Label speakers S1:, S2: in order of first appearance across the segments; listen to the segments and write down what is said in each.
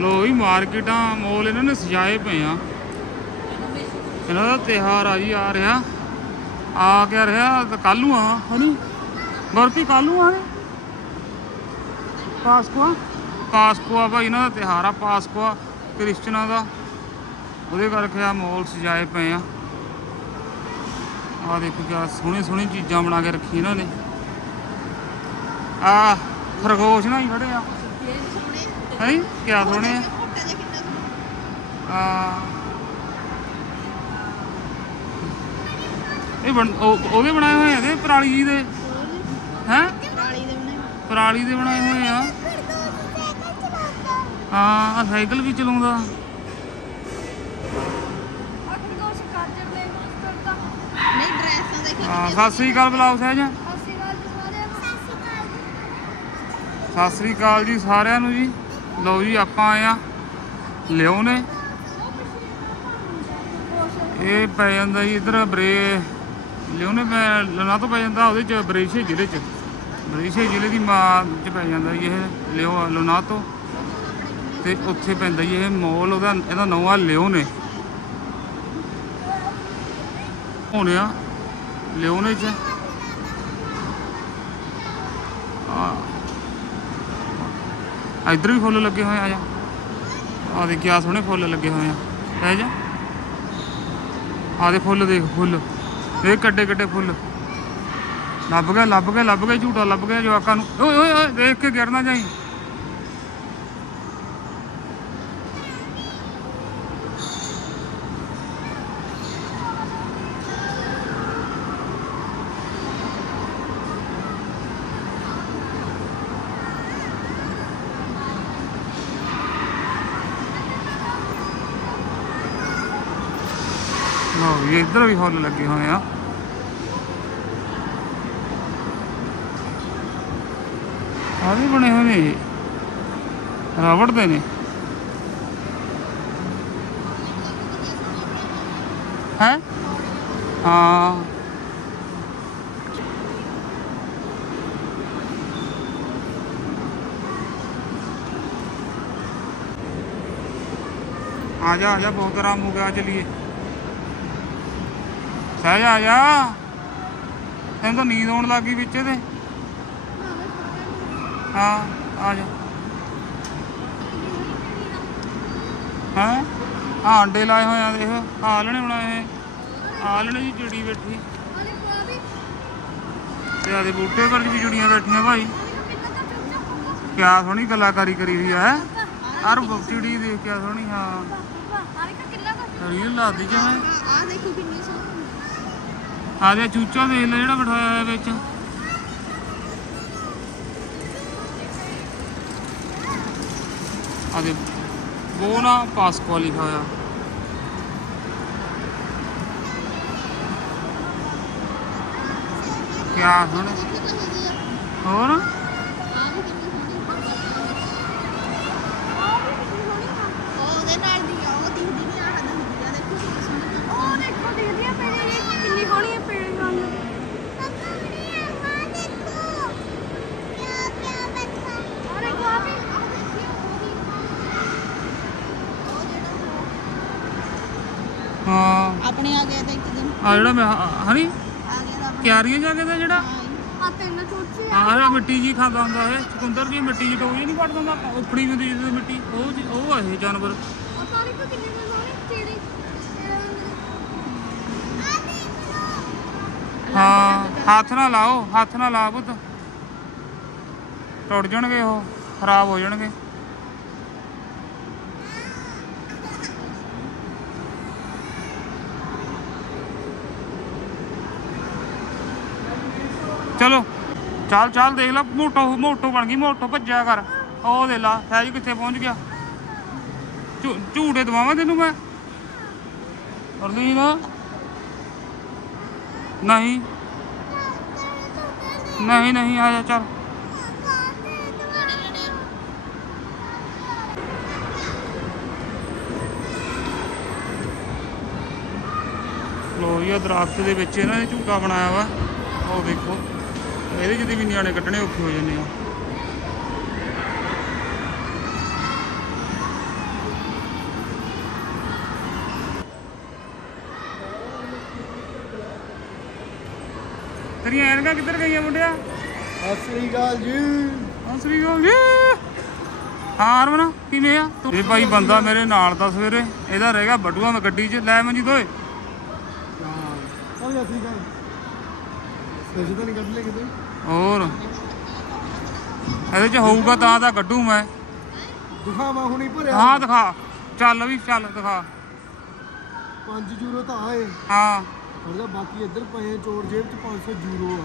S1: ਲੋ ਵੀ ਮਾਰਕੀਟਾਂ, mall ਇਹਨਾਂ ਨੇ ਸਜਾਏ ਪਏ ਆ। ਇਹਨਾਂ ਦਾ ਤਿਹਾਰ ਆ ਜੀ, ਆ ਰਿਹਾ। ਆ ਕੇ ਰਿਹਾ ਕੱਲ ਨੂੰ ਆ, ਹਨੀ? ਬਰਫੀ ਕੱਲ ਨੂੰ ਆ ਪਾਸਕਵਾ ਪਾਸਕਵਾ ਭਾਈ, ਇਹਨਾਂ ਦਾ ਤਿਹਾਰ ਆ ਪਾਸਕਵਾ ਕ੍ਰਿਸਚਨਾਂ ਦਾ। ਉਹਦੇ ਕਰਕੇ ਆ ਮੋਲ ਸਜਾਏ ਪਏ ਆ। ਆ ਦੇਖੋ ਕਿਆ ਸੋਹਣੀ ਸੋਹਣੀ ਚੀਜ਼ਾਂ ਬਣਾ ਕੇ ਰੱਖੀ ਇਹਨਾਂ ਨੇ। ਆ ਖਰਗੋਸ਼ ਨਾ ਹੀ ਖੜੇ ਆ। ਹੈ ਕਿਆ ਸੋਹਣੇ ਆ। ਆ ਇਹ ਬਣ ਉਹ- ਉਹਦੇ ਬਣਾਏ ਹੋਏ ਆ ਇਹਦੇ ਪਰਾਲੀ ਜੀ ਦੇ? ਹੈ? ਪਰਾਲੀ ਦੇ ਬਣਾਏ ਹੋਏ। ਆ। ਹਾਂ ਆਹ ਸਾਈਕਲ ਵੀ ਚਲਾਉਂਦਾ। ਹਾਂ ਸਤਿ ਸ੍ਰੀ ਅਕਾਲ ਬੁਲਾਓ ਸਹਿਜ ਸਤਿ ਸ੍ਰੀ ਅਕਾਲ ਜੀ ਸਾਰਿਆਂ ਨੂੰ ਜੀ। ਲਓ ਜੀ, ਆਪਾਂ ਆਏ ਆ ਲਿਓ ਨੇ ਇਹ ਪੈ ਜਾਂਦਾ ਜੀ ਇਧਰ ਬਰੇ ਲਿਓ ਨੇ ਪੈ ਲਣਾ ਤੋਂ ਪੈ ਜਾਂਦਾ ਉਹਦੇ ਚ, ਬਰੇਸ਼ੇ ਜ਼ਿਲ੍ਹੇ ਚ। ਬਰੇਸ਼ੇ ਜ਼ਿਲ੍ਹੇ ਦੀ ਮਾਂ ਚ ਪੈ ਜਾਂਦਾ ਜੀ ਇਹ, ਲਿਓ ਲੁਣਾ ਤੋਂ। ਤੇ ਉੱਥੇ ਪੈਂਦਾ ਜੀ ਇਹ ਮੋਲ, ਉਹਦਾ, ਇਹਦਾ ਨਵਾਂ ਲਿਓ ਨੇ ਹੋਣੇ ਆ ਲਿਓਨੇ ਚ। ਇੱਧਰ ਵੀ ਫੁੱਲ ਲੱਗੇ ਹੋਏ ਆ ਜਾ। ਆ ਦੇ ਕਿਆ ਸੋਹਣੇ ਫੁੱਲ ਲੱਗੇ ਹੋਏ ਆ। ਹੈ ਜਾ। ਆ ਦੇ ਫੁੱਲ ਦੇਖ ਫੁੱਲ। ਦੇਖ ਕੱਡੇ ਕੱਡੇ ਫੁੱਲ। ਲੱਭ ਗਿਆ ਲੱਭ ਗਿਆ ਲੱਭ ਗਿਆ ਝੂਟਾ, ਲੱਭ ਗਿਆ ਜਵਾਕਾਂ ਨੂੰ। ਓਏ ਓਏ, ਦੇਖ ਕੇ ਗਿਰਨਾ ਜਾਈ। ਲਓ ਵੀ ਇੱਧਰ ਵੀ ਫੁੱਲ ਲੱਗੇ ਹੋਏ ਆ। ਆ ਵੀ ਬਣੇ ਹੋਏ ਨੇ ਇਹ। ਰਬੜ ਦੇ ਨੇ। ਹੈ? ਹਾਂ। ਆ ਜਾ ਆ ਜਾ, ਬਹੁਤ ਆਰਾਮ ਹੋ ਗਿਆ, ਚਲੀਏ। ਸਹਿਜ ਆ ਜਾ। ਤੈਨੂੰ ਤਾਂ ਨੀਂਦ ਆਉਣ ਲੱਗੀ ਵਿੱਚ ਇਹਦੇ ਹਾਂ ਆ ਜਾ। ਹਾਂ? ਆ ਅੰਡੇ ਲਾਏ ਹੋਏ ਆ ਦੇਖ ਆਲਣੇ ਬਣਾਏ ਆਲਣੇ ਜੀ ਚਿੜੀ ਬੈਠੀ। ਤੇ ਆਦੇ ਬੂਟੇ ਪਰ ਵੀ ਜੁੜੀਆਂ ਬੈਠੀਆਂ ਭਾਈ। ਕਿਆ ਸੋਹਣੀ ਕਲਾਕਾਰੀ ਕਰੀ ਹੋਈ ਹੈ? ਅਰ ਚਿੜੀ ਦੇਖ ਕਿਆ ਸੋਹਣੀ ਹਾਂ। ਰੀਲ ਲਾਦੀ ਜਿਵੇਂ
S2: ਆ ਦੇਖੋ ਕਿੰਨੀ ਸੋਹਣੀ।
S1: ਆ ਜਾ ਚੂਚਾ ਦੇਖ ਲੈ ਜਿਹੜਾ ਬਿਠਾਇਆ ਹੋਇਆ ਵਿੱਚ। ਆ ਦੇ, ਉਹ ਨਾ ਪਾਸਕੋ ਲਿਖਿਆ ਕਿਆ ਹੁਣ? ਹੋਰ
S2: ਉਹਦੇ ਨਾਲ ਦੀ ਆ ਉਹ ਦਿਖਦੀ ਨਹੀਂ ਆ ਹੱਦ ਹੁੰਦੀ ਆ ਦੇਖੋ ਕਿੰਨੀ ਸੋਹਣੀ ਉਹ ਦੇਖੋ ਦਿਖਦੀ ਆ ਪੇੜੇ ਇਹ ਕਿੰਨੀ ਸੋਹਣੀ ਆ ਪੇੜੇ ਨਾਲ ਅਰੇ ਕੋ ਆ ਵੀ ਆ ਦੇਖਿਓ ਉਹ ਜਿਹੜਾ
S1: ਹਾਂ
S2: ਆਪਣੇ ਆ ਗਿਆ ਤਾਂ ਇੱਕ ਦਿਨ
S1: ਆ ਜਿਹੜਾ ਮੈਂ
S2: ਆ ਤਾਂ
S1: ਕਿਆਰੀਆਂ ਜਾ ਕੇ ਦਾ ਜਿਹੜਾ?
S2: ਆ ਤਿੰਨ ਚੋਚੇ
S1: ਆਹ ਜਿਹੜਾ ਮਿੱਟੀ ਜੀ ਖਾਂਦਾ ਹੁੰਦਾ ਇਹ ਚਕੁੰਦਰ ਦੀ ਮਿੱਟੀ ਜੀ ਟੋਈ ਨਹੀਂ ਪੜ ਦਿੰਦਾ? ਉਖੜੀ ਹੁੰਦੀ ਜਿੱਦ ਮਿੱਟੀ ਉਹ ਜੀ- ਉਹ ਆ ਇਹ ਜਾਨਵਰ।
S2: ਉਹ ਸਾਰੀ ਕੋ ਕਿੰਨੀ ਸੋਹਣੀ ਚਿੜੀ
S1: ਹਾਂ ਹੱਥ ਨਾ ਲਾਓ ਹੱਥ ਨਾ ਲਾ ਪੁੱਤ। ਟੁੱਟ ਜਾਣਗੇ ਉਹ ਖਰਾਬ ਹੋ ਜਾਣਗੇ। ਚਲੋ, ਚੱਲ ਚੱਲ ਦੇਖ ਲੈ, ਮੋਟੋ ਮੋਟੋ ਬਣ ਗਈ, ਮੋਟੋ ਭੱਜਿਆ ਕਰ। ਉਹ ਦੇ ਲਾ ਜੀ ਕਿੱਥੇ ਪਹੁੰਚ ਗਿਆ? ਝੂ- ਝੂਟੇ ਦਵਾਵਾਂ ਤੈਨੂੰ ਮੈਂ? ਅਰਲੀਨ? ਨਹੀਂ। ਨਹੀਂ ਨਹੀਂ, ਆ ਜਾ, ਚੱਲ। ਲੋ ਦਰਖਤ ਦੇ ਵਿੱਚ ਇਹਨਾਂ ਨੇ ਝੂਟਾ ਬਣਾਇਆ ਵਾ। ਉਹ ਦੇਖੋ। ਇਹਦੇ ਜਿਹਦੇ ਵੀ ਨਿਆਣੇ ਕੱਢਣੇ ਔਖੇ ਹੋ ਜਾਂਦੇ ਆ। ਤੇਰੀਆਂ ਐਨਕਾਂ ਕਿੱਧਰ ਗਈਆਂ ਮੁੰਡਿਆ?
S3: ਅਸਲੀ ਗੱਲ ਜੀ
S1: ਅਸਲੀ ਗੱਲ ਜੀ। ਹਾਂ ਅਰਮਨ ਕਿਵੇਂ ਆ? ਇਹ ਭਾਈ ਬੰਦਾ ਮੇਰੇ ਨਾਲ ਦਾ ਸਵੇਰੇ। ਇਹਦਾ ਰਹਿ ਗਿਆ ਬਟੂਆ ਮੈਂ ਗੱਡੀ 'ਚ। ਲੈ ਮਨਜੀਤ ਓਏ।
S3: ਹਾਂ। ਉਹ ਅਸਲੀ ਗੱਲ ਸੋਚ ਨਹੀਂ ਕੱਢ ਲੈ ਕਿਤੇ?
S1: ਹੋਰ? ਇਹਦੇ 'ਚ ਹੋਊਗਾ ਤਾਂ ਤਾਂ ਕੱਢੂ ਮੈਂ।
S3: ਦਿਖਾਵਾ ਹੁਣੀ ਭਰਿਆ।
S1: ਹਾਂ ਦਿਖਾ। ਚੱਲ ਵੀ ਚੱਲ ਦਿਖਾ।
S3: 5 ਯੂਰੋ ਤਾਂ ਆਏ।
S1: ਹਾਂ।
S3: ਉਹਦਾ ਬਾਕੀ ਇੱਧਰ ਪਏ ਚੋਰ ਜੇਬ ਚ 500 ਯੂਰੋ ਆ।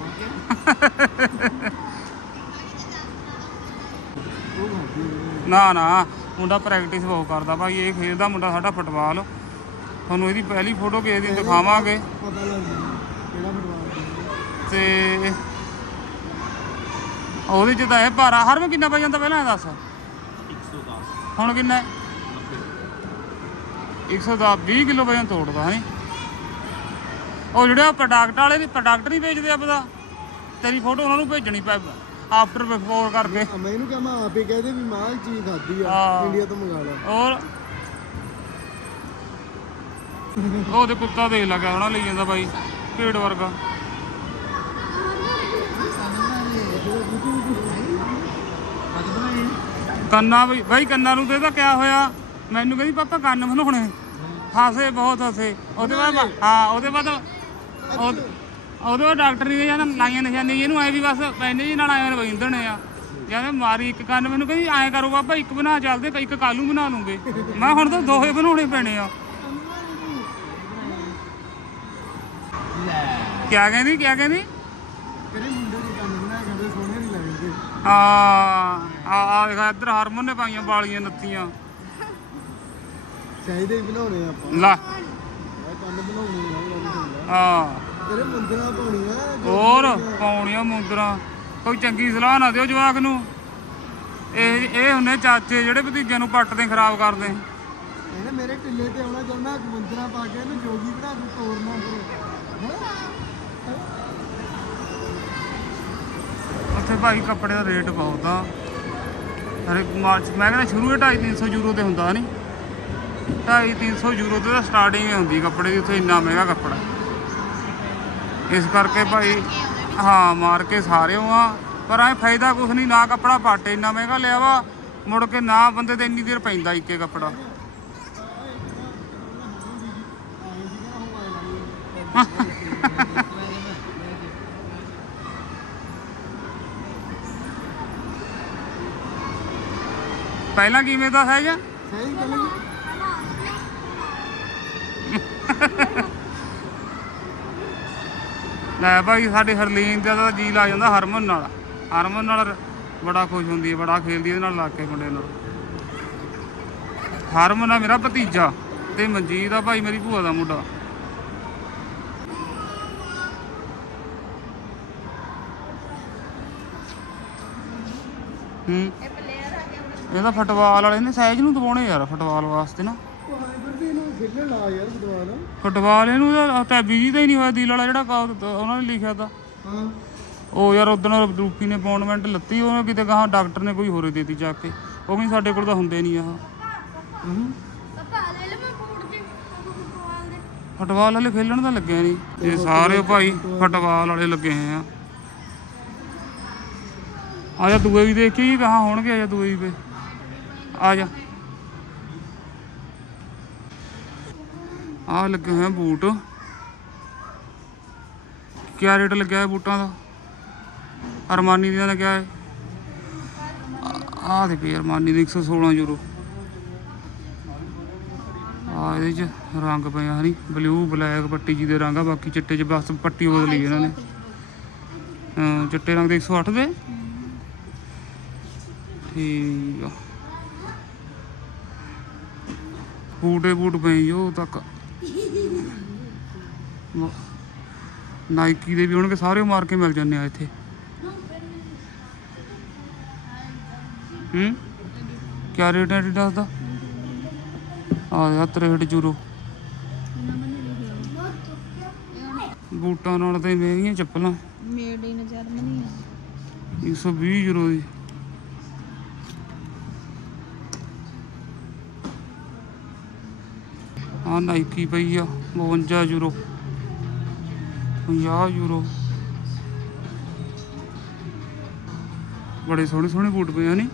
S1: ਨਾ ਨਾ ਮੁੰਡਾ ਪ੍ਰੈਕਟਿਸ ਬਹੁਤ ਕਰਦਾ ਭਾਈ ਇਹ ਖੇਡਦਾ ਮੁੰਡਾ ਸਾਡਾ ਫੁੱਟਬਾਲ। ਤੁਹਾਨੂੰ ਇਹਦੀ ਪਹਿਲੀ ਫੋਟੋ ਕਿਸੇ ਦਿਨ ਦਿਖਾਵਾਂਗੇ।
S3: ਪਤਾ ਲੱਗ ਗਿਆ ਕਿਹੜਾ ਫੁੱਟਬਾਲ
S1: ਤੇ ਉਹਦੇ 'ਚ ਤਾਂ ਇਹ ਭਾਰਾ ਹਰਮਨ ਕਿੰਨਾ ਪੈ ਜਾਂਦਾ ਪਹਿਲਾਂ ਇਹ ਦੱਸ?
S3: 110
S1: ਹੁਣ ਕਿੰਨਾ? ਹੈ 110 20 ਕਿਲੋ ਵਜਨ ਤੋੜਦਾ ਹੈ ਉਹ ਜਿਹੜੇ ਪ੍ਰੋਡਕਟ ਵਾਲੇ ਨੇ ਪ੍ਰੋਡਕਟ ਨਹੀਂ ਵੇਚਦੇ ਆਪਦਾ। ਤੇਰੀ ਫੋਟੋ ਉਹਨਾਂ ਨੂੰ ਭੇਜਣੀ ਪੈ ਆਫਟਰ ਬਿਫੋਰ ਕਰਕੇ।
S3: ਮੈਂ ਇਹਨੂੰ ਕਿਹਾ ਮੈਂ ਆਪੇ ਕਹਦੇ ਵੀ ਮਾਂ ਇਹ ਚੀਜ਼ ਖਾਦੀ ਆ। ਇੰਡੀਆ ਤੋਂ ਮੰਗਾ ਲਾ
S1: ਔਰ ਉਹ ਤੇ ਕੁੱਤਾ ਦੇਖ ਲੱਗਾ ਹੋਣਾ ਲਈ ਜਾਂਦਾ ਬਾਈ ਭੇਡ ਵਰਗਾ। ਕੰਨਾਂ ਬਈ ਬਾਈ ਕੰਨਾਂ ਨੂੰ ਤੇ ਕਿਆ ਹੋਇਆ? ਮੈਨੂੰ ਕਹਿੰਦੀ ਪਾਪਾ ਕੰਨ ਬਣਾਉਣੇ ਹਾਸੇ ਬਹੁਤ ਹਸੇ ਉਹਦੇ ਬਾਅਦ ਹਾਂ ਉਹਦੇ ਬਾਅਦ ਉਹ- ਉਹਦੇ ਬਾਅਦ ਡਾਕਟਰ ਨੇ ਜਾਂਦਾ ਲਾਈਆਂ ਨਿਸ਼ਾਨੀ ਇਹਨੂੰ ਐ ਵੀ ਬਸ ਪੈਨੇ ਜੀ ਨਾਲ ਆਏ ਨੇ ਵਹਿੰਦਣੇ ਆ ਕਹਿੰਦੇ ਮਾਰੀ ਇੱਕ ਕੰਨ। ਮੈਨੂੰ ਕਹਿੰਦੀ ਐਂ ਕਰੋ ਬਾਬਾ ਇੱਕ ਬਣਾ ਚੱਲਦੇ ਇੱਕ ਕਾਲੂ ਬਣਾ ਲੂੰਗੇ। ਮੈਂ ਹੁਣ ਤਾਂ ਦੋਹੇ ਬਣਾਉਣੇ ਪੈਣੇ ਆ। ਕਿਆ ਕਹਿੰਦੀ ਕਿਆ ਕਹਿੰਦੀ?
S3: ਤੇਰੇ ਮੁੰਡੇ ਦੀ ਕੰਨ ਬਣਾ ਕੇ ਸੋਹਣੇ ਨਹੀਂ ਲੱਗਦੇ
S1: ਹਾਂ ਆ ਆ ਦੇਖ ਇੱਧਰ ਹਰਮਨ ਨੇ ਪਾਈਆਂ ਵਾਲੀਆਂ ਨੱਤੀਆਂ।
S3: ਚਾਹੀਦੇ ਹੀ ਬਣਾਉਣੇ ਆ ਆਪਾਂ।
S1: ਲਾ।
S3: ਇਹ ਕੰਨ ਬਣਾਉਣੇ ਆ ਇਹ ਗੱਲ ਸੁਣ ਲੈ
S1: ਹਾਂ।
S3: ਤੇਰੇ ਮੁੰਦਰਾ ਪਾਉਣੀਆਂ ਜੋ
S1: ਹੋਰ ਪਾਉਣੀਆਂ ਮੁੰਦਰਾਂ। ਕੋਈ ਚੰਗੀ ਸਲਾਹ ਨਾ ਦਿਓ ਜਵਾਕ ਨੂੰ। ਇਹ ਇਹ ਹੁੰਨੇ ਚਾਚੇ ਜਿਹੜੇ ਭਤੀਜਿਆਂ ਨੂੰ ਪੱਟਦੇ ਖਰਾਬ ਕਰਦੇ।
S3: ਇਹਨੇ ਮੇਰੇ ਤੇ ਆਉਣਾ ਜਦ ਮੈਂ ਮੁੰਦਰਾ ਪਾ ਕੇ ਇਹਨੂੰ ਜੋਗੀ ਬਣਾ ਕੇ ਤੋੜਨਾ ਫਿਰ।
S1: ਉੱਥੇ ਭਾਈ ਕੱਪੜੇ ਦਾ ਰੇਟ ਬਹੁਤ ਆ। ਹਰੇ ਮਾਰਚ, ਮੈਂ ਕਹਿੰਦਾ ਸ਼ੁਰੂ ਹੀ 2.5 300 ਯੂਰੋ ਤੇ ਹੁੰਦਾ ਨਹੀਂ 2.5 300 ਯੂਰੋ ਤੇ ਤਾਂ ਸਟਾਰਟਿੰਗ ਹੀ ਹੁੰਦੀ ਕੱਪੜੇ ਦੀ, ਉੱਥੇ ਇੰਨਾ ਮਹਿੰਗਾ ਕੱਪੜਾ। ਇਸ ਕਰਕੇ ਭਾਈ, ਹਾਂ, ਮਾਰ ਕੇ ਸਾਰੇ ਹੋ ਆ। ਪਰ ਐ ਫਾਇਦਾ ਕੁਛ ਨਹੀਂ ਨਾ ਕੱਪੜਾ ਪਾਟੇ, ਇੰਨਾ ਮਹਿੰਗਾ ਲਿਆ ਵਾ। ਮੁੜ ਕੇ ਨਾ ਬੰਦੇ ਤੇ ਇੰਨੀ ਦੇਰ ਪੈਂਦਾ ਇੱਕੇ ਕੱਪੜਾ। ਪਹਿਲਾਂ ਕਿਵੇਂ ਦਾ ਹੈ
S3: ਸਹੀ ਗੱਲ ਹੈ
S1: ਲੈ ਭਾਈ, ਸਾਡੇ ਹਰਲੀਨ ਦਾ ਤਾਂ ਜੀ ਲਾ ਜਾਂਦਾ ਹਰਮਨ ਨਾਲ। ਹਰਮਨ ਨਾਲ ਬੜਾ ਖੁਸ਼ ਹੁੰਦੀ ਹੈ, ਬੜਾ ਖੇਲਦੀ ਇਹਦੇ ਨਾਲ ਲਾ ਕੇ ਮੁੰਡੇ ਨਾਲ ਹਰਮਨ ਆ ਮੇਰਾ ਭਤੀਜਾ ਤੇ ਮਨਜੀਤ ਆ ਭਾਈ, ਮੇਰੀ ਭੂਆ ਦਾ ਮੁੰਡਾ। ਹੂੰ।
S2: ਇਹ ਪਲੇਅਰ
S1: ਫੁੱਟਬਾਲ ਵਾਲੇ ਨੇ ਸਾਈਜ਼ ਨੂੰ ਦਬਾਉਣੇ ਯਾਰ, ਫੁੱਟਬਾਲ ਵਾਸਤੇ ਨਾ।
S3: ਖੇਲਣ ਲਾ ਯਾਰ ਫੁੱਟਬਾਲ
S1: ਇਹਨੂੰ ਤਾਂ ਟੈਬੀ ਜੀ ਤਾਂ ਹੀ ਨਹੀਂ ਹੋਇਆ, ਦਿਲ ਵਾਲਾ ਜਿਹੜਾ ਕਾਗਜ਼ ਉਹਨਾਂ ਨੇ ਲਿਖਿਆ ਤਾ।
S3: ਹਾਂ
S1: ਉਹ ਯਾਰ ਉਦੋਂ ਰੂਪੀ ਨੇ ਅਪਾਇੰਟਮੈਂਟ ਲੱਤੀ, ਉਹ ਕਿਤੇ ਕਹਾ ਡਾਕਟਰ ਨੇ ਕੋਈ ਹੋਰੇ ਦੇਤੀ ਜਾ ਕੇ। ਉਹ ਵੀ ਸਾਡੇ ਕੋਲ ਤਾਂ ਹੁੰਦੇ ਨਹੀਂ ਆਹ।
S3: ਹੂੰ।
S2: ਪਾਪਾ ਲੈ ਲੈ ਮੈਂ ਬੂਟ ਜੀ ਫੁੱਟਬਾਲ ਦੇ
S1: ਫੁੱਟਬਾਲ ਵਾਲੇ ਖੇਲਣ ਤਾਂ ਲੱਗੇ ਨਹੀਂ ਇਹ ਸਾਰੇ ਭਾਈ ਫੁੱਟਬਾਲ ਵਾਲੇ ਲੱਗੇ ਹੋਏ ਆ। ਆ ਜਾ ਦੂਏ ਵੀ ਦੇਖ ਕੇ ਹੀ ਕਹਾ ਹੋਣਗੇ ਆ ਜਾ ਦੂਏ ਵੀ ਵੇ। ਆ ਜਾ ਆ ਲੱਗੇ ਹੋਏ ਆ ਬੂਟ ਕਿਆ ਰੇਟ ਲੱਗਿਆ ਹੈ ਬੂਟਾਂ ਦਾ ਅਰਮਾਨੀ ਦੀਆਂ ਦਾ ਕਿਆ ਹੈ ਆ ਦੇ ਪਈ ਅਰਮਾਨੀ ਦੇ 116 ਯੂਰੋ ਆ ਇਹਦੇ ਚ ਰੰਗ ਪਿਆ ਹਨੀ ਬਲੂ ਬਲੈਕ ਪੱਟੀ ਜੀ ਦੇ ਰੰਗ ਆ ਬਾਕੀ ਚਿੱਟੇ ਚ ਬਸ ਪੱਟੀ ਬਦਲੀ ਇਹਨਾਂ ਨੇ ਹਾਂ ਚਿੱਟੇ ਰੰਗ ਦੇ 108 ਦੇ ਠੀਕ ਆ ਬੂਟੇ ਬੂਟ ਪਏ ਜੋ ਤੱਕ। ਨਾਈਕੀ ਦੇ ਵੀ ਹੋਣਗੇ ਸਾਰੇ ਮਾਰ ਕੇ ਮਿਲ ਜਾਂਦੇ ਆ ਇੱਥੇ। ਹੂੰ? ਕਿਆ ਰੇਟ ਹੈ ਐਡੀਡਾਸ ਦਾ? ਆ ਗਿਆ 63 ਯੂਰੋ ਬੂਟਾਂ ਨਾਲ ਤੇ ਮਹਿੰਗੀਆਂ ਚੱਪਲਾਂ।
S2: ਮੇਡ ਇਨ ਜਰਮਨੀ ਆ।
S1: 120 ਯੂਰੋ ਦੀ। ਆ ਨਾਈਕੀ ਪਈ ਆ 52 ਯੂਰੋ 50 ਯੂਰੋ ਬੜੇ ਸੋਹਣੇ ਸੋਹਣੇ ਬੂਟ ਪਏ ਆ
S2: ਨੀ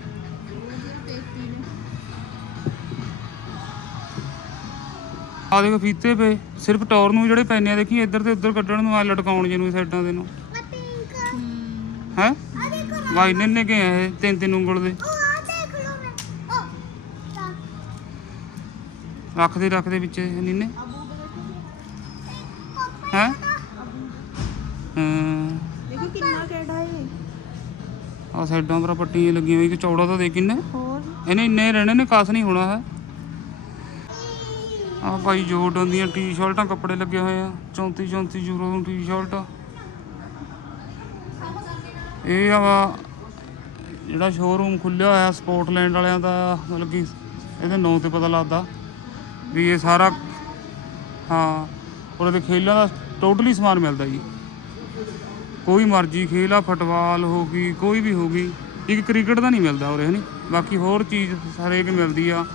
S1: ਆ ਦੇਖ ਫੀਤੇ ਪਏ ਸਿਰਫ ਟੌਰ ਨੂੰ ਜਿਹੜੇ ਪੈਨੇ ਆ ਦੇਖੀ ਇੱਧਰ ਤੇ ਉੱਧਰ ਕੱਢਣ ਨੂੰ ਆ ਲਟਕਾਉਣ ਜੇ ਨੂੰ ਸਾਈਡਾਂ ਦੇ ਨੂੰ। ਹੈ? ਵਾਈਨਰ ਨੇ ਗਏ ਤਿੰਨ ਤਿੰਨ ਉਂਗਲ ਦੇ। ਰੱਖਦੇ ਰੱਖਦੇ ਵਿੱਚ ਨੀਨੇ। ਹੈ? ਹਾਂ।
S2: ਦੇਖੋ ਕਿੰਨਾ ਕਿਹੜਾ ਹੈ
S1: ਆ ਸਾਈਡਾਂ ਪਰ ਪੱਟੀਆਂ ਲੱਗੀਆਂ ਹੋਈ ਕਿ ਚੌੜਾ ਤਾਂ ਦੇ ਕਿੰਨੇ।
S2: ਹੋਰ?
S1: ਇਹਨੇ ਇੰਨੇ ਰਹਿਣੇ ਨੇ ਕਾਸ ਨਹੀਂ ਹੋਣਾ ਹੈ। ਆ ਭਾਈ ਜੋਰਡਨ ਦੀਆਂ ਟੀ-ਸ਼ਰਟਾਂ ਕੱਪੜੇ ਲੱਗੇ ਹੋਏ ਆ। 34 34 ਯੂਰੋ ਨੂੰ ਟੀ-ਸ਼ਰਟ। ਇਹ ਆ ਜਿਹੜਾ ਸ਼ੋਰੂਮ ਖੁੱਲਿਆ ਹੋਇਆ ਸਪੋਰਟਲੈਂਡ ਵਾਲਿਆਂ ਦਾ ਮਤਲਬ ਕਿ ਇਹਦੇ ਨਾਂ ਤੇ ਪਤਾ ਲੱਗਦਾ। ਵੀ ਇਹ ਸਾਰਾ, ਹਾਂ ਉਹਦੇ ਤੇ ਖੇਲਾਂ ਦਾ ਟੋਟਲੀ ਸਮਾਨ ਮਿਲਦਾ ਜੀ। ਕੋਈ ਮਰਜ਼ੀ ਖੇਲ ਆ, ਫੁੱਟਬਾਲ ਹੋ ਗਈ, ਕੋਈ ਵੀ ਹੋ ਗਈ, ਇੱਕ ਕ੍ਰਿਕਟ ਦਾ ਨਹੀਂ ਮਿਲਦਾ ਉਰੇ ਹਨੀ ਬਾਕੀ ਹੋਰ ਚੀਜ਼ ਹਰੇਕ ਮਿਲਦੀ ਆ।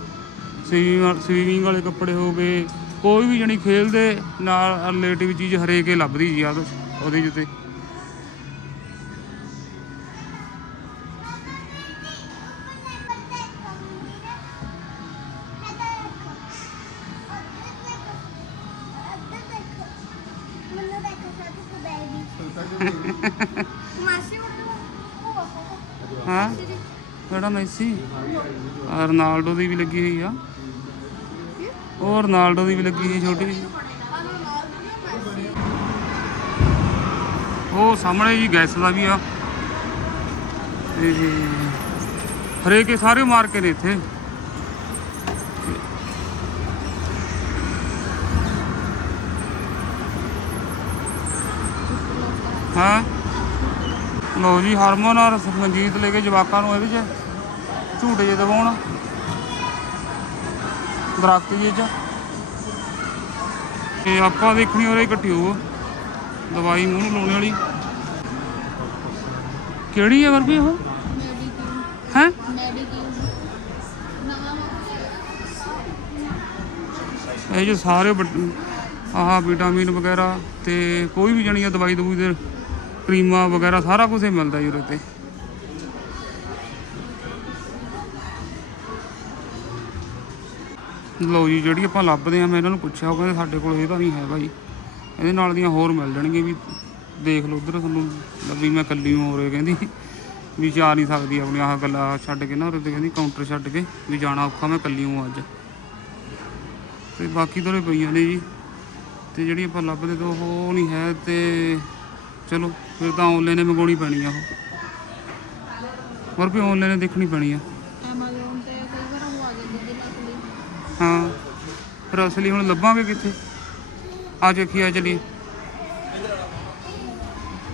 S1: ਸਵੀਮਿੰਗ ਸਵੀਮਿੰਗ ਵਾਲੇ ਕੱਪੜੇ ਹੋ ਗਏ, ਕੋਈ ਵੀ ਜਣੀ ਖੇਲ ਦੇ ਨਾਲ ਰਿਲੇਟਿਵ ਚੀਜ਼ ਹਰੇਕ ਹੀ ਲੱਭਦੀ ਜੀ ਆ ਉਹਦੇ- ਉਹਦੇ ਜਿੱਤੇ ਹਾਂ ਕਿਹੜਾ ਮੈਸੀ ਆ ਰੋਨਾਲਡੋ ਦੀ ਵੀ ਲੱਗੀ ਹੋਈ ਆ ਉਹ ਰੋਨਾਲਡੋ ਦੀ ਵੀ ਲੱਗੀ ਹੋਈ ਛੋਟੀ ਜਿਹੀ ਉਹ ਸਾਹਮਣੇ ਜੀ ਗੈਸ ਦਾ ਵੀ ਆ ਤੇ ਹਰੇਕ ਹੀ ਸਾਰੇ ਮਾਰਕੇ ਨੇ ਇੱਥੇ ਹਾਂ। ਲੋ ਜੀ, ਹਾਰਮੋਨ ਔਰ ਸੰਗੀਤ ਲੈ ਕੇ ਜਵਾਕਾਂ ਨੂੰ ਇਹਦੇ 'ਚ ਝੂਟੇ ਜੇ ਦਵਾਉਣ। ਦਰਖਤ ਜੀ 'ਚ। ਤੇ ਆਪਾਂ ਦੇਖਣੀ ਉਹਦੇ ਇਕੱਠੀ ਹੋਊ। ਦਵਾਈ ਮੂੰਹ ਨੂੰ ਲਾਉਣ ਵਾਲੀ। ਕਿਹੜੀ ਹੈ ਵਰਗੀ ਉਹ? ਹੈ? ਇਹ ਜੋ ਸਾਰੇ ਵੱਡ- ਆਹ ਵਿਟਾਮਿਨ ਵਗੈਰਾ ਤੇ ਕੋਈ ਵੀ ਜਣੀ ਆ ਦਵਾਈ ਦਵੂਈ ਦੇ ਕਰੀਮਾਂ ਵਗੈਰਾ ਸਾਰਾ ਕੁਝ ਮਿਲਦਾ ਜੀ ਉਰੇ ਤੇ। ਲਓ ਜੀ, ਜਿਹੜੀ ਆਪਾਂ ਲੱਭਦੇ ਆ ਮੈਂ ਇਹਨਾਂ ਨੂੰ ਪੁੱਛਿਆ, ਉਹ ਕਹਿੰਦੇ ਸਾਡੇ ਕੋਲ ਇਹ ਤਾਂ ਨਹੀਂ ਹੈ ਭਾਈ ਇਹਦੇ ਨਾਲ ਦੀਆਂ ਹੋਰ ਮਿਲ ਜਾਣਗੀਆਂ ਵੀ, ਦੇਖ ਲਓ ਉਧਰ ਤੁਹਾਨੂੰ ਲੱਭੀ ਮੈਂ ਕੱਲੀ ਨੂੰ ਹੋ ਰਹੇ ਕਹਿੰਦੀ। ਵੀ ਜਾ ਨਹੀਂ ਸਕਦੀ ਆਪਣੀ, ਆਹ ਗੱਲਾਂ ਛੱਡ ਕੇ ਨਾ ਉਰੇ ਤੇ, ਕਹਿੰਦੀ ਕਾਊਂਟਰ ਛੱਡ ਕੇ, ਵੀ ਜਾਣਾ ਔਖਾ, ਮੈਂ ਕੱਲੀ ਹੂੰ ਅੱਜ। ਤੇ ਬਾਕੀ ਦੋਰੇ ਪਈਆਂ ਨੇ ਜੀ। ਤੇ ਜਿਹੜੀ ਆਪਾਂ ਲੱਭਦੇ ਤਾਂ ਉਹ ਨਹੀਂ ਹੈ ਤੇ, ਚਲੋ। ਫਿਰ ਤਾਂ ਆਨਲਾਈਨ ਮੰਗਾਉਣੀ ਪੈਣੀ ਆ ਉਹ। ਹੋਰ ਵੀ ਆਨਲਾਈਨ ਦੇਖਣੀ ਪੈਣੀ ਆ।
S2: ਐਮਾਜ਼ਨ ਤੇ ਕਈ ਵਾਰ ਉਹ ਆ ਜਾਂਦੇ ਨੇ ਨਕਲੀ
S1: ਹਾਂ ਫਿਰ ਅਸਲੀ ਹੁਣ ਲੱਭਾਂਗੇ ਕਿੱਥੇ? ਆ ਦੇਖੀ ਆ ਚਲੀ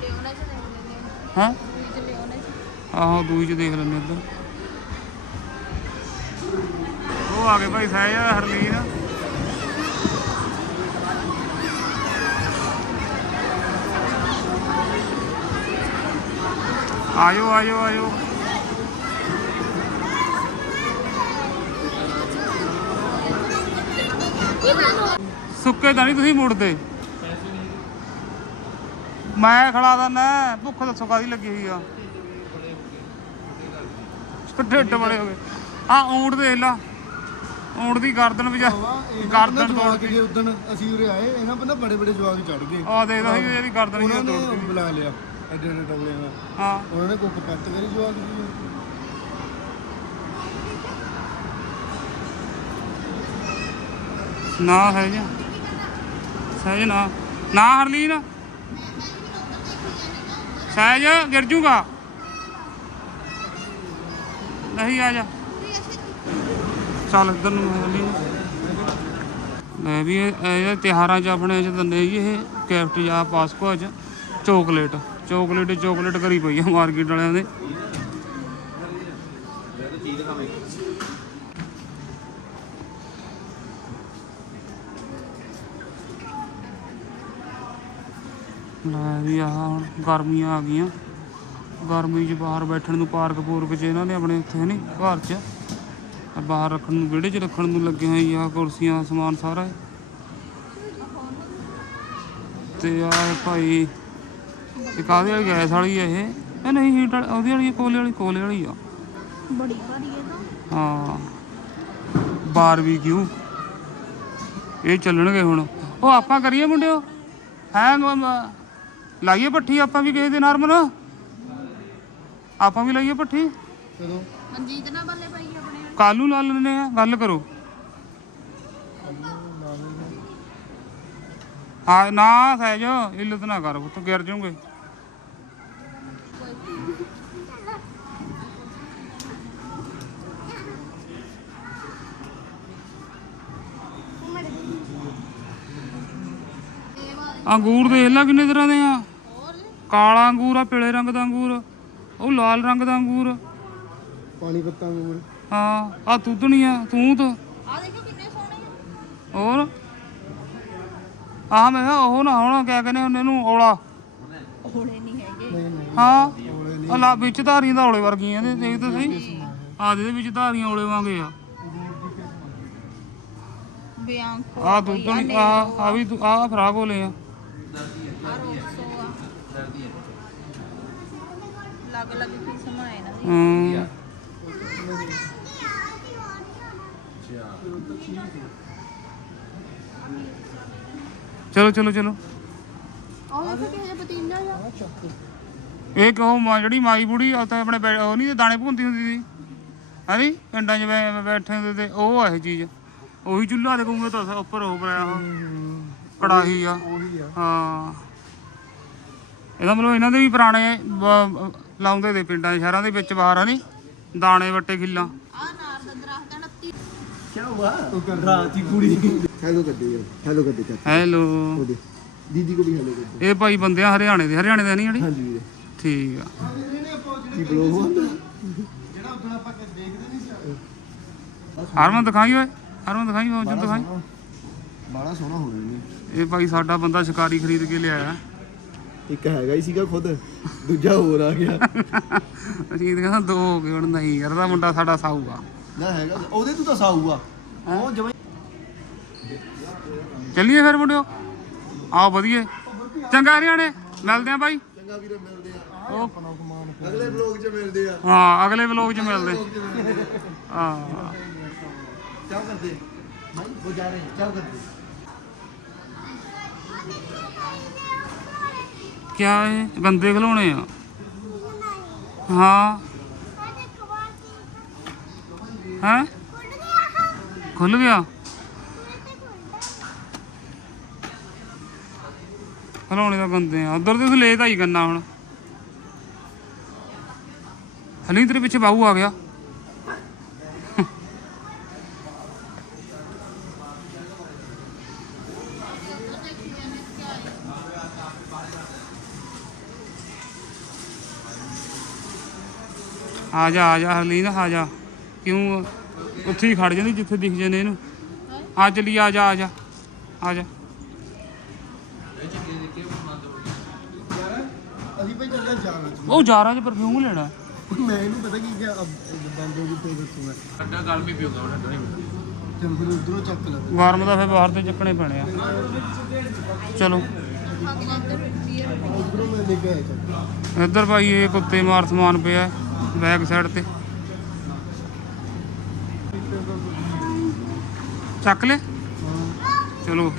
S2: ਲਿਓਨਾ ਚ ਦੇਖ ਲੈਂਦੇ
S1: ਹਾਂ?
S2: ਵਿੱਚ ਲਿਓਨਾ ਚ
S1: ਆਹੋ ਦੂਈ ਚ ਦੇਖ ਲੈਂਦੇ ਇੱਧਰ। ਉਹ ਆ ਗਏ ਭਾਈ ਸਹਿਜ ਹਰਲੀਨ। ਆਜੋ
S2: ਕੀ ਬਣੋ
S1: ਸੁੱਕੇ ਤਾਂ ਨਹੀਂ ਤੁਸੀਂ ਮੁੜਦੇ। ਮੈਂ ਖੜਾ ਦਾ ਨਾ ਭੁੱਖ ਦੱਸੋ ਕਾਦੀ ਲੱਗੀ ਹੋਈ ਆ? ਢਿੱਡ ਬੜੇ ਹੋ ਗਏ। ਆ ਊਂਟ ਦੇਖ ਲਾ। ਊਂਟ ਦੀ ਗਰਦਨ ਵੀ ਜਾ ਗਰਦਨ ਤੋੜ ਕੇ।
S3: ਉਦੋਂ ਅਸੀਂ ਉਰੇ ਆਏ ਇਹਨਾਂ ਬੰਦਾ ਬੜੇ ਬੜੇ ਜਵਾਗ ਚੜ ਗਏ।
S1: ਆ ਦੇਖਦਾ ਸੀ ਇਹਦੀ ਗਰਦਨ ਹੀ ਤੋੜ ਕੇ।
S3: ਬੁਲਾ ਲਿਆ। ਐਡੇ ਐਡੇ ਟਗਲੇ ਨਾਲ
S1: ਹਾਂ।
S3: ਉਹਨਾਂ ਨੇ ਕਰੀ ਦੀ।
S1: ਹੈ ਜੀ ਸਹਿਜ ਨਾ। ਨਾ ਹਰਲੀਨ। ਸਹਿਜ ਗਿਰ ਜੂਗਾ। ਨਹੀਂ ਆ ਜਾ। ਚੱਲ ਇੱਧਰ ਨੂੰ ਹਰਲੀਨ। ਲੈ ਵੀ ਇਹ ਤਿਹਾਰਾਂ 'ਚ ਆਪਣੇ 'ਚ ਦਿੰਦੇ ਜੀ ਇਹ ਗਿਫਟ ਜਾਂ ਪਾਸਕੋ 'ਚ ਚੋਕਲੇਟ। ਚੋਕਲੇਟ ਚੋਕਲੇਟ ਕਰੀ ਪਈ ਆ ਮਾਰਕੀਟ ਵਾਲਿਆਂ ਦੇ। ਲੈ ਵੀ ਆਹ ਹੁਣ ਗਰਮੀਆਂ ਆ ਗਈਆਂ। ਗਰਮੀ 'ਚ ਬਾਹਰ ਬੈਠਣ ਨੂੰ ਪਾਰਕ ਪੂਰਕ 'ਚ ਇਹਨਾਂ ਨੇ ਆਪਣੇ ਉੱਥੇ ਨਹੀਂ ਘਰ 'ਚ। ਬਾਹਰ ਰੱਖਣ ਨੂੰ, ਵਿਹੜੇ 'ਚ ਰੱਖਣ ਨੂੰ ਲੱਗੇ ਹੋਏ ਆ ਕੁਰਸੀਆਂ, ਸਮਾਨ ਸਾਰਾ। ਤੇ ਆ ਭਾਈ ਇਹ ਕਾਹਦੇ ਵਾਲੀ ਗੈਸ ਵਾਲੀ ਆ ਇਹ? ਇਹ ਨਹੀਂ ਹੀਟ ਵਾਲੀ- ਉਹਦੀ ਵਾਲੀ ਕੋਲੇ ਵਾਲੀ ਕੋਲੇ ਵਾਲੀ ਆ।
S2: ਬੜੀ ਭਾਰੀ ਹੈ ਤਾਂ।
S1: ਹਾਂ। ਬਾਰਬੀਕਿਊ ਇਹ ਚੱਲਣਗੇ ਹੁਣ। ਉਹ ਆਪਾਂ ਕਰੀਏ ਮੁੰਡਿਓ? ਹੈ ਲਾਈਏ ਪੱਠੀ ਆਪਾਂ ਵੀ ਕਿਸੇ ਦਿਨ ਹਰਮਨ ਆਪਾਂ ਵੀ ਲਾਈਏ ਪੱਠੀ?
S3: ਕਦੋਂ
S2: ਮਨਜੀਤ ਨਾਲ ਬੱਲੇ ਪਈ ਆਪਣੇ
S1: ਕੱਲ ਨੂੰ ਲਾ ਲੈਂਦੇ ਆ ਗੱਲ ਕਰੋ। ਹਾਂ ਨਾ ਸਹਿਜ ਇੱਲਤ ਨਾ ਕਰ ਪੁੱਤ ਗਿਰ ਜਾਓਗੇ ਅੰਗੂਰ ਦੇਖ ਲੈ ਕਿੰਨੇ ਤਰ੍ਹਾਂ ਦੇ ਆ। ਕਾਲਾ ਅੰਗੂਰ ਆ ਪੀਲੇ ਰੰਗ ਦਾ ਅੰਗੂਰ ਉਹ ਲਾਲ ਰੰਗ ਦਾ ਅੰਗੂਰ।
S3: ਪਾਣੀ ਪੱਤਾ ਅੰਗੂਰ।
S1: ਹਾਂ ਆ ਤੂਤਣੀ ਆ ਤੂੰ ਤਾਂ।
S2: ਆ ਦੇਖੋ ਕਿੰਨੇ ਸੋਹਣੇ ਆ।
S1: ਹੋਰ? ਆਹ ਮੈਂ ਕਿਹਾ ਉਹ ਨਾ ਹੋਣਾ ਕਿਆ ਕਹਿੰਦੇ ਉਹਨੇ ਨੂੰ ਔਲਾ।
S2: ਹੋਲੇ ਨਹੀਂ ਹੈਗੇ।
S3: ਨਹੀਂ ਨਹੀਂ।
S1: ਹਾਂ।
S3: ਕੋਲੇ ਨਹੀਂ।
S1: ਆ ਲਾ ਵਿੱਚ ਧਾਰੀਆਂ ਦਾ ਔਲੇ ਵਰਗੀਆਂ ਨੇ ਦੇਖ ਤਾਂ ਸਹੀ। ਆ ਇਹਦੇ ਵਿੱਚ ਧਾਰੀਆਂ ਔਲੇ ਵਾਂਗੇ ਆ।
S2: ਬਿਆੰਕੋ
S1: ਆ ਤੂਤਣੀ ਆ ਆ ਵੀ ਤੂੰ- ਆ ਫਰਾਕ ਹੋਲੇ ਆ
S2: ਆ ਰੋਸੋ ਆ। ਲੱਗ ਲੱਗ ਕਿਸਮ ਆ ਇਹਨਾਂ ਦੀ
S1: ਚਲੋ ਚਲੋ ਚਲੋ।
S2: ਉਹ ਪਤੀਲਾ ਆ।
S1: ਇਹ ਕਹੋ ਮਾਂ ਜਿਹੜੀ ਮਾਈ ਬੁੜੀ ਉਹ ਤਾਂ ਆਪਣੇ ਬੈ- ਉਹ ਨਹੀਂ ਦਾਣੇ ਭੁੰਦੀ ਹੁੰਦੀ ਸੀ? ਹਾਂਜੀ ਪਿੰਡਾਂ 'ਚ ਬੈ- ਬੈਠੇ ਹੁੰਦੇ ਤੇ ਉਹ ਆ ਇਹ ਚੀਜ਼। ਉਹੀ ਚੁੱਲ੍ਹਾ ਦੇ ਕੂੰਗੇ ਤਾਂ ਉੱਪਰ ਹੋ ਪਿਆ ਉਹ ਕੜਾਹੀ ਆ।
S3: ਉਹੀ ਆ
S1: ਹਾਂ। ਇਹਦਾ ਮਤਲਬ ਇਹਨਾਂ ਦੇ ਵੀ ਪੁਰਾਣੇ ਬ- ਲਾਉਂਦੇ ਦੇ ਪਿੰਡਾਂ ਸ਼ਹਿਰਾਂ ਦੇ ਵਿੱਚ ਬਾਹਰ ਆ ਨਹੀਂ ਦਾਣੇ ਵੱਟੇ ਖਿੱਲਾਂ।
S2: ਆ ਨਾਰ ਦਾ ਦਰਖਤ 29
S3: ਕੀ ਹੁਆ ਰਾਤ ਦੀ ਕੁੜੀ। ਹੈਲੋ ਕਰਦੇ ਯਾਰ ਹੈਲੋ ਕਰਦੇ ਚਾਚਾ।
S1: ਹੈਲੋ।
S3: ਉਹਦੇ ਦੀਦੀ ਕੋ ਵੀ ਹੈਲੋ ਕਰਦੇ
S1: ਇਹ ਭਾਈ ਬੰਦੇ ਆ ਹਰਿਆਣੇ ਦੇ ਹਰਿਆਣੇ ਦੇ ਨਹੀਂ ਜਿਹੜੀ?
S3: ਹਾਂਜੀ ਵੀਰੇ।
S1: ਠੀਕ ਆ।
S3: ਕੀ ਬਲੌਗ ਹੁੰਦਾ ਜਿਹੜਾ ਉਦੋਂ ਆਪਾਂ ਦੇਖਦੇ ਨਹੀਂ ਸੀ
S1: ਹਰਮਨ ਦਿਖਾਈ ਓਏ ਹਰਮਨ ਦਿਖਾਈ ਉਹ ਜੂ ਦਿਖਾਈ।
S3: ਬਾਲਾ ਸੋਹਣਾ ਹੋਣਾ ਨਹੀਂ
S1: ਇਹ ਭਾਈ ਸਾਡਾ ਬੰਦਾ ਸ਼ਿਕਾਰੀ ਖਰੀਦ ਕੇ ਲਿਆਇਆ।
S3: ਇੱਕ ਹੈਗਾ ਹੀ ਸੀਗਾ ਖੁਦ ਦੂਜਾ ਹੋਰ ਆ ਗਿਆ।
S1: ਅਜੀਤ ਕਹਿੰਦਾ ਦੋ ਹੋ ਗਏ ਹੁਣ ਨਹੀਂ ਯਾਰ ਦਾ ਮੁੰਡਾ ਸਾਡਾ ਸਾਊ ਆ।
S3: ਨਾ ਹੈਗਾ ਉਹਦੇ ਤੋਂ ਤਾਂ ਸਾਊ ਆ। ਉਹ ਜਮਾਂ
S1: ਚੱਲੀਏ ਫਿਰ ਮੁੰਡਿਓ। ਆਓ ਵਧੀਆ ਚੰਗਾ ਹਰਿਆਣੇ ਮਿਲਦੇ ਆ ਭਾਈ
S3: ਚੰਗਾ ਵੀਰੇ ਮਿਲਦੇ ਆ
S1: ਉਹ
S3: ਅਗਲੇ ਬਲੌਗ 'ਚ ਮਿਲਦੇ ਆ
S1: ਹਾਂ ਅਗਲੇ ਵਲੋਗ 'ਚ ਮਿਲਦੇ। ਹਾਂ।
S3: ਚਾਹ ਕਰਦੇ। ਭਾਈ ਉਹ ਜਾ ਰਹੇ। ਚਾਹ ਕਰਦੇ।
S1: ਕਿਆ ਹੈ ਬੰਦੇ ਖਿਲਾਉਣੇ ਆ। ਹਾਂ। ਹੈ? ਖੁੱਲ ਗਿਆ? ਖਿਲਾਉਣੇ ਤਾਂ ਬੰਦੇ ਆ। ਉਧਰ ਤੇ ਲੈ ਤਾਂ ਹੀ ਕਰਨਾ ਹੁਣ। ਹਲੀ ਤੇਰੇ ਪਿੱਛੇ ਬਾਹੂ ਆ ਗਿਆ। ਆ ਜਾ ਆ ਜਾ, ਹਰਲੀਨ, ਆ ਜਾ। ਕਿਉਂ ਉੱਥੇ ਹੀ ਖੜ ਜਾਂਦੀ ਜਿੱਥੇ ਦਿਖ ਜਾਂਦੇ ਇਹਨੂੰ? ਆ ਚਲੀ, ਆ ਜਾ ਆ ਜਾ ਆ ਜਾ। ਉਹ ਜਾਰਾ ਚ ਪਰਫਿਊਮ ਲੈਣਾ।
S3: ਮੈਂ ਇਹਨੂੰ ਪਤਾ ਕੀ ਕਿਹਾ ਬੰਦ ਹੋ ਗਈ ਤੇ ਦੱਸੂ ਮੈਂ
S4: ਠੰਡਾ ਗਲ ਵੀ ਪੀਊਗਾ ਉਹ ਠੰਡਾ ਨਹੀਂ
S3: ਚੱਲ ਫਿਰ ਉਧਰੋਂ ਚੱਕ ਲੈ।
S1: ਗਰਮ ਦਾ ਫਿਰ ਬਾਹਰ ਤੇ ਚੱਕਣੇ ਪੈਣੇ ਆ। ਚਲੋ।
S3: ਉਧਰੋਂ ਮੈਂ ਲੈ ਕੇ ਆਇਆ ਚੱਲ।
S1: ਇੱਧਰ ਭਾਈ ਇਹ ਕੁੱਤੇ ਮਾਰ ਸਮਾਨ ਪਿਆ ਬੈਕ ਸਾਈਡ ਤੇ। ਚੱਕ ਲੈ। ਚਲੋ।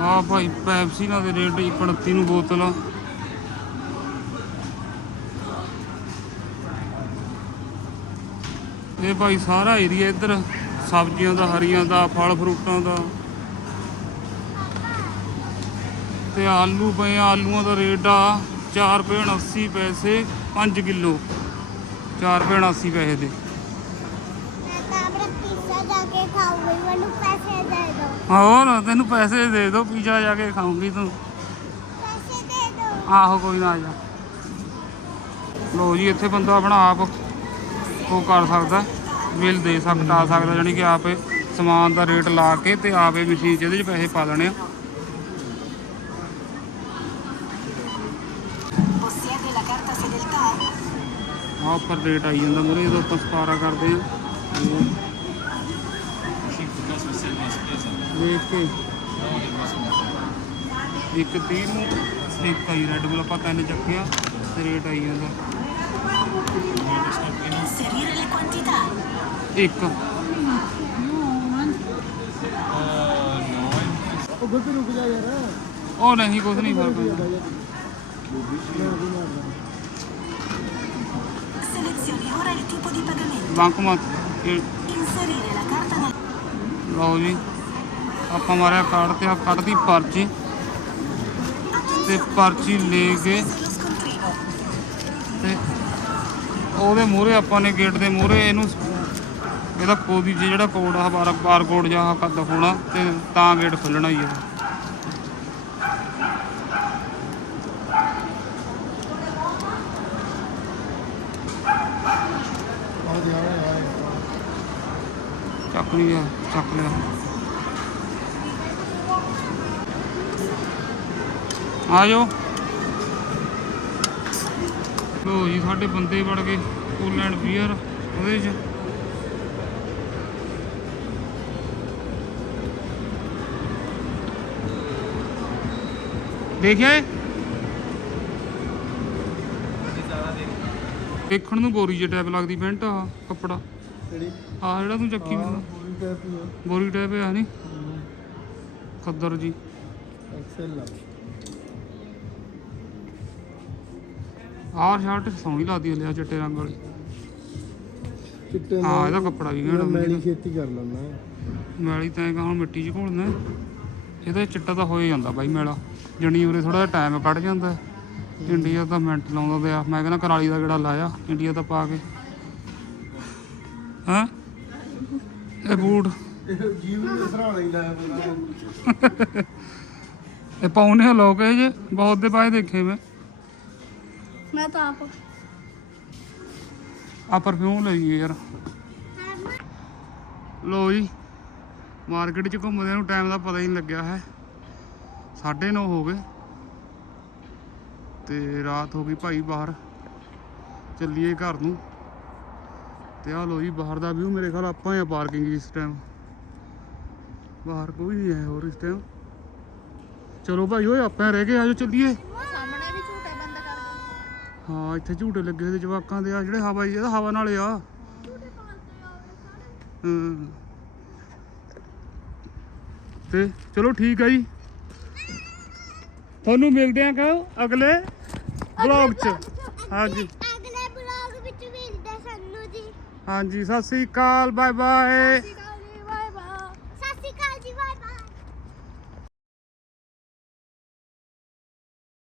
S1: ਆ ਭਾਈ, ਪੈਪਸੀ ਨਾਲ ਦੇ ਰੇਟ 29 ਨੂੰ ਬੋਤਲ ਆ। ਇਹ ਭਾਈ ਸਾਰਾ ਏਰੀਆ ਇੱਧਰ, ਸਬਜ਼ੀਆਂ ਦਾ, ਹਰੀਆਂ ਦਾ, ਫਲ ਫਰੂਟਾਂ ਦਾ। ਤੇ ਆਲੂ ਪਏ ਆਲੂਆਂ ਦਾ ਰੇਟ ਆ 4 ਰੁਪਏ 80 ਪੈਸੇ 5 ਕਿਲੋ। 4 ਰੁਪਏ 80 ਪੈਸੇ ਦੇ।
S5: ਮੈਂ ਤਾਂ ਆਪਣਾ ਪੀਜ਼ਾ ਜਾ ਕੇ ਖਾਊਂਗੀ, ਮੈਨੂੰ ਪੈਸੇ
S1: ਹੋਰ ਤੈਨੂੰ ਪੈਸੇ ਦੇ ਦੋ ਪੀਜ਼ਾ ਜਾ ਕੇ ਖਾਉਂਗੀ ਤੂੰ।
S5: ਪੈਸੇ ਦੇ ਦਿਓ
S1: ਆਹੋ ਕੋਈ ਨਾ ਆ ਜਾ। ਲੋ ਜੀ ਇੱਥੇ ਬੰਦਾ ਆਪਣਾ ਆਪ ਉਹ ਕਰ ਸਕਦਾ। ਬਿੱਲ ਦੇ ਸਕਦਾ ਸਕਦਾ ਜਾਨੀ ਕਿ ਆਪੇ ਸਮਾਨ ਦਾ ਰੇਟ ਲਾ ਕੇ ਤੇ ਆਪੇ ਮਸ਼ੀਨ 'ਚ ਇਹਦੇ 'ਚ ਪੈਸੇ ਪਾ ਦੇਣੇ ਆ? ਆ ਉੱਪਰ ਰੇਟ ਆਈ ਜਾਂਦਾ ਮੂਰੇ ਜਦੋਂ ਆਪਾਂ ਸਪਾਰਾ ਕਰਦੇ ਆ। ਵੇਖ ਕੇ ਇੱਕ 30 ਨੂੰ ਇੱਕ ਆਈ ਰੈੱਡ ਬੁੱਲ ਆਪਾਂ ਤਿੰਨ ਚੱਕਿਆ ਤੇ ਰੇਟ ਆਈ ਜਾਂਦਾ
S6: Inserire le quantità.
S1: ਇੱਕ
S3: ਉਹ ਗੁੱਟ ਰੁਕ ਜਾ ਯਾਰ
S1: ਉਹ ਨਹੀਂ ਕੁਝ ਨਹੀਂ ਫਰਕ ਪੈਂਦਾ।
S6: Selezioni ora il tipo di pagamento.
S1: Bank ਮਾ ਇਹ
S6: Inserire la carta nel...
S1: ਲਓ ਜੀ ਆਪਾਂ ਮਾਰਿਆ ਕਾਰਡ ਤੇ ਆ ਕੱਢਦੀ ਪਰਚੀ। ਤੇ ਪਰਚੀ ਲੈ ਕੇ ਤੇ ਉਹਦੇ ਮੂਹਰੇ ਆਪਾਂ ਨੇ ਗੇਟ ਦੇ ਮੂਹਰੇ ਇਹਨੂੰ ਇਹਦਾ ਕੋਦੀ ਜਿਹੜਾ ਕੋਡ ਆ, ਬਾਰ ਬਾਰ ਕੋਡ ਜਾਂ ਕਰ ਦਿਖਾਉਣਾ ਤੇ ਤਾਂ ਗੇਟ ਖੁੱਲਣਾ ਹੀ ਹੈ ਚੱਕ ਲਿਆ ਚੱਕ ਲਿਆ। ਆ ਜਾਓ। ਲੋ ਜੀ ਸਾਡੇ ਬੰਦੇ ਵੜ ਗਏ ਕੂਲ ਐਂਡ ਬੀਅਰ ਉਹਦੇ ਚ। ਦੇਖਿਆ ਇਹ? ਦੇਖਣ ਨੂੰ ਗੋਰੀ ਜਿਹਾ ਟਾਈਪ ਲੱਗਦੀ ਪੈਂਟ ਆ ਕੱਪੜਾ।
S3: ਕਿਹੜੀ?
S1: ਆ ਜਿਹੜਾ ਤੂੰ ਚੱਕੀ ਮੈਨੂੰ
S3: ਪੂਰੀ ਟੈਪ ਹੀ ਆ।
S1: ਗੋਰੀ ਟਾਈਪ ਆ ਨਹੀਂ ਖੱਦਰ ਜੀ।
S3: ਐਕਸਲ ਆ।
S1: ਆਹ ਸ਼ਰਟ ਸੋਹਣੀ ਲੱਗਦੀ ਹਲੇ ਆ ਚਿੱਟੇ ਰੰਗ ਵਾਲੀ।
S3: ਚਿੱਟੇ
S1: ਹਾਂ ਇਹਦਾ ਕੱਪੜਾ ਵੀ
S3: ਮੈਂ
S1: ਘੈਂਟ
S3: ਮੈਲੀ ਖੇਤੀ ਕਰ ਲੈਣਾ
S1: ਮੈਲੀ ਤਾਂ ਕਹਾਂ ਹੁਣ ਮਿੱਟੀ 'ਚ ਘੋਲਣਾ। ਇਹਦਾ ਚਿੱਟਾ ਤਾਂ ਹੋ ਹੀ ਜਾਂਦਾ ਬਾਈ ਮੈਲਾ। ਜਣੀ ਉਰੇ ਥੋੜਾ ਜਿਹਾ ਟਾਈਮ ਕੱਢ ਜਾਂਦਾ। ਇੰਡੀਆ ਤਾਂ ਮਿੰਟ ਲਾਉਂਦਾ ਪਿਆ। ਮੈਂ ਕਹਿੰਦਾ ਕਰਾਲੀ ਦਾ ਕਿਹੜਾ ਲਾਇਆ? ਇੰਡੀਆ ਤਾਂ ਪਾ ਕੇ। ਹਾਂ? ਇਹ ਬੂਟ।
S3: ਜੀਵ ਦੇ ਸਰਾਣਾ ਹੀ ਲਾਇਆ ਬੰਦਾ
S1: ਇਹ ਪਾਉਨੇ ਆ ਲੋਕ ਇਹ ਜੇ ਬਹੁਤ ਦੇ ਪਾਏ ਦੇਖੇ ਮੈਂ।
S2: ਮੈਂ ਤਾਂ ਆਪ।
S1: ਆ ਪਰਫਿਊਮ ਲਈਏ ਯਾਰ। ਲੋ ਜੀ, ਮਾਰਕੀਟ 'ਚ ਘੁੰਮਦੇ ਨੂੰ ਟਾਈਮ ਦਾ ਪਤਾ ਹੀ ਨਹੀਂ ਲੱਗਿਆ ਹੈ। 9:30 ਹੋ ਗਏ। ਤੇ ਰਾਤ ਹੋ ਗਈ ਭਾਈ ਬਾਹਰ। ਚੱਲੀਏ ਘਰ ਨੂੰ। ਤੇ ਆ ਲੋ ਜੀ, ਬਾਹਰ ਦਾ ਵਿਊ ਮੇਰੇ ਖਿਆਲ ਆਪਾਂ ਆ ਪਾਰਕਿੰਗ ਇਸ ਟਾਈਮ ਬਾਹਰ ਕੋਈ ਨਹੀਂ ਹੈ ਹੋਰ ਇਸ ਟਾਈਮ ਚਲੋ ਭਾਈ ਓਏ, ਆਪਾਂ ਰਹਿ ਗਏ ਆਜੋ ਚੱਲੀਏ
S2: ਸਾਹਮਣੇ ਵੀ ਝੂਟੇ ਬੰਦ ਕਰ ਗਏ
S1: ਹਾਂ ਇੱਥੇ ਝੂਟੇ ਲੱਗੇ ਹੋਏ ਜਵਾਕਾਂ ਦੇ ਆ ਜਿਹੜੇ ਹਵਾ ਇਹਦਾ ਹਵਾ ਨਾਲੇ ਆ। ਹਮ। ਤੇ ਚਲੋ ਠੀਕ ਆ ਜੀ। ਤੁਹਾਨੂੰ ਮਿਲਦੇ ਆ ਕਹੋ ਅਗਲੇ ਵਲੌਗ ਚ। ਹਾਂਜੀ।
S5: ਅਗਲੇ ਬਲੌਗ ਵਿੱਚ ਮਿਲਦੇ ਸਾਨੂੰ ਜੀ।
S1: ਹਾਂਜੀ ਸਤਿ ਸ੍ਰੀ ਅਕਾਲ ਬਾਏ ਬਾਏ